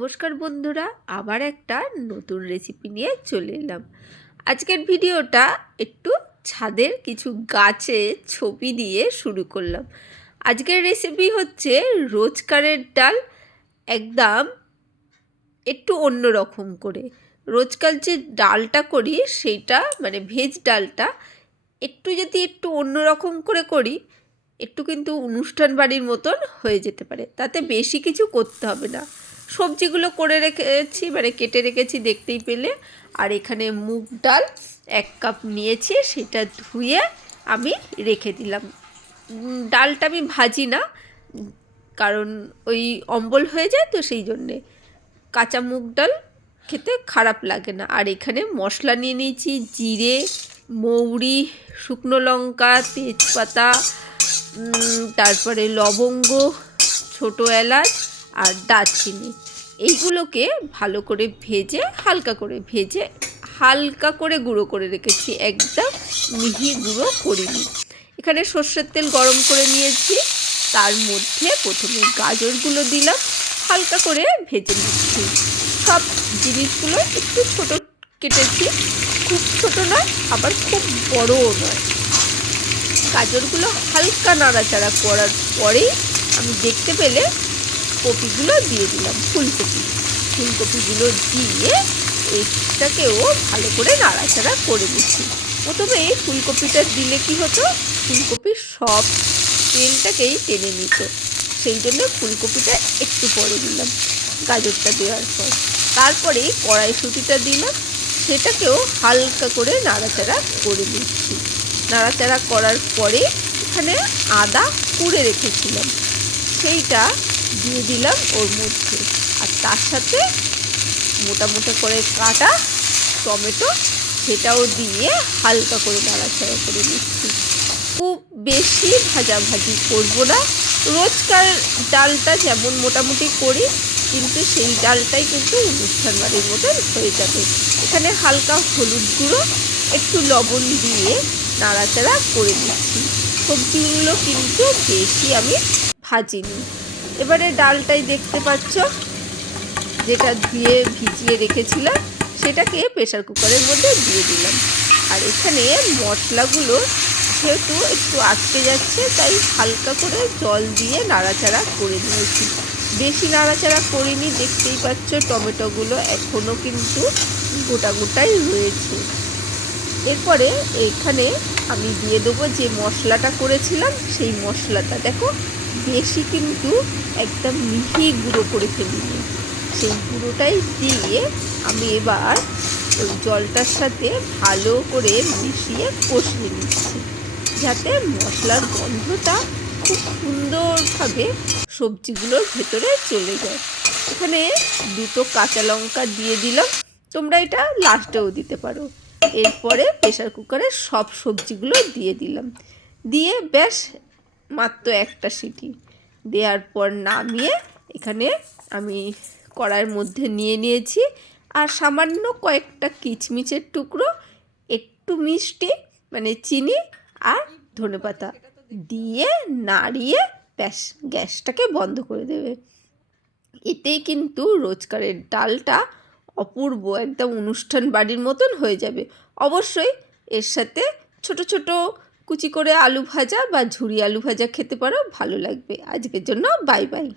নমস্কার বন্ধুরা, আবার একটা নতুন রেসিপি নিয়ে চলে এলাম। আজকের ভিডিওটা একটু ছাদের কিছু গাছে ছবি দিয়ে শুরু করলাম। আজকের রেসিপি হচ্ছে রোজকারের ডাল, একদম একটু অন্য রকম করে। রোজকার যে ডালটা করি, সেইটা মানে ভেজ ডালটা একটু যদি একটু অন্য রকম করে করি, একটু কিন্তু অনুষ্ঠান বাড়ির মতন হয়ে যেতে পারে। তাতে বেশি কিছু করতে হবে না। সবজিগুলো করে রেখেছি মানে কেটে রেখেছি দেখতেই পেলে। আর এখানে মুগ ডাল এক কাপ নিয়েছি, সেটা ধুয়ে আমি রেখে দিলাম। ডালটা আমি ভাজি না, কারণ ওই অম্বল হয়ে যায় তো সেই জন্যে। কাঁচা মুগ ডাল খেতে খারাপ লাগে না। আর এখানে মশলা নিয়ে নিয়েছি, জিরে, মৌরি, শুকনো লঙ্কা, তেজপাতা তারপরে লবঙ্গ, ছোটো এলাচ আর দারচিনি। এইগুলোকে ভালো করে ভেজে, হালকা করে ভেজে, হালকা করে গুঁড়ো করে রেখেছি। একদম মিহি গুঁড়ো করিনি। এখানে সর্ষের তেল গরম করে নিয়েছি। তার মধ্যে প্রথমে গাজরগুলো দিলাম, হালকা করে ভেজে নিচ্ছি। সব জিনিসগুলো একটু ছোট কেটেছি। খুব ছোট নয়, আবার খুব বড়ও নয়। গাজরগুলো হালকা নাড়াচাড়া করার পরেই আমি দেখতে পেলে কপিগুলো দিয়ে দিলাম, ফুলকপি। ফুলকপিগুলো দিয়ে এটাকেও ভালো করে নাড়াচাড়া করে দিচ্ছি প্রথমে ফুলকপিটা দিলে কি হতো? ফুলকপির সব তেলটাকেই টেনে নিত। সেই জন্য ফুলকপিটা একটু পরে দিলাম, গাজরটা দেওয়ার পর। তারপরে কড়াইশুঁটিটা দিলাম, সেটাকেও হালকা করে নাড়াচাড়া করে দিচ্ছি নাড়াচাড়া করার পরে এখানে আদা কুড়ে রেখেছিলাম। সেইটা দিয়ে দিলাম ওর মধ্যে। আর তার সাথে মোটা মোটা করে কাটা টমেটো, সেটাও দিয়ে হালকা করে নাড়াচাড়া করে নিচ্ছি। খুব বেশি ভাজাভাজি করব না। রোজকার ডালটা যেমন মোটামুটি করি, কিন্তু সেই ডালটাই কিন্তু অনুষ্ঠান বাড়ির মতন হয়ে যাবে। এখানে হালকা হলুদ গুঁড়ো, একটু লবণ দিয়ে নাড়াচাড়া করে নিচ্ছি। সবজিগুলো কিন্তু বেশি আমি ভাজিনি। এবারে ডালটাই দেখতে পাচ্ছ, যেটা ধুয়ে ভিজিয়ে রেখেছিলাম, সেটাকে প্রেশার কুকারের মধ্যে দিয়ে দিলাম। আর এখানে মশলাগুলো যেহেতু একটু আটকে যাচ্ছে, তাই হালকা করে জল দিয়ে নাড়াচাড়া করে নিয়েছি। বেশি নাড়াচাড়া করিনি, দেখতেই পাচ্ছ টমেটোগুলো এখনও কিন্তু গোটা গোটাই রয়েছে। এরপরে এখানে আমি দিয়ে দেবো যে মশলাটা করেছিলাম, সেই মশলাটা, দেখো বেশি কিন্তু একদম মিহি গুঁড়ো করে ফেলিনি সেই গুঁড়োটাই দিয়ে আমি এবার ওই জলটার সাথে ভালো করে মিশিয়ে কষিয়ে নিচ্ছি। যাতে মশলার গন্ধটা খুব সুন্দরভাবে সবজিগুলোর ভেতরে চলে যায়। এখানে দুটো কাঁচা লঙ্কা দিয়ে দিলাম। তোমরা এটা লাস্টেও দিতে পারো। এরপরে প্রেশার কুকারে সব সবজিগুলো দিয়ে দিলাম। দিয়ে বেশ মাত্র একটা সিটি। দেওয়ার পর নামিয়ে এখানে আমি কড়াইয়ের মধ্যে নিয়ে নিয়েছি। আর সামান্য কয়েকটা কিচমিচের টুকরো, একটু মিষ্টি মানে চিনি আর ধনেপাতা দিয়ে নাড়িয়ে ব্যাস, গ্যাসটাকে বন্ধ করে দেবে। এতেই কিন্তু রোজকারের ডালটা অপূর্ব, একদম অনুষ্ঠান বাড়ির মতন হয়ে যাবে। অবশ্যই এর সাথে ছোট ছোট কুচি করে আলু ভাজা বা ঝুরি আলু ভাজা খেতে পারো, ভালো লাগবে। আজকের জন্য বাই বাই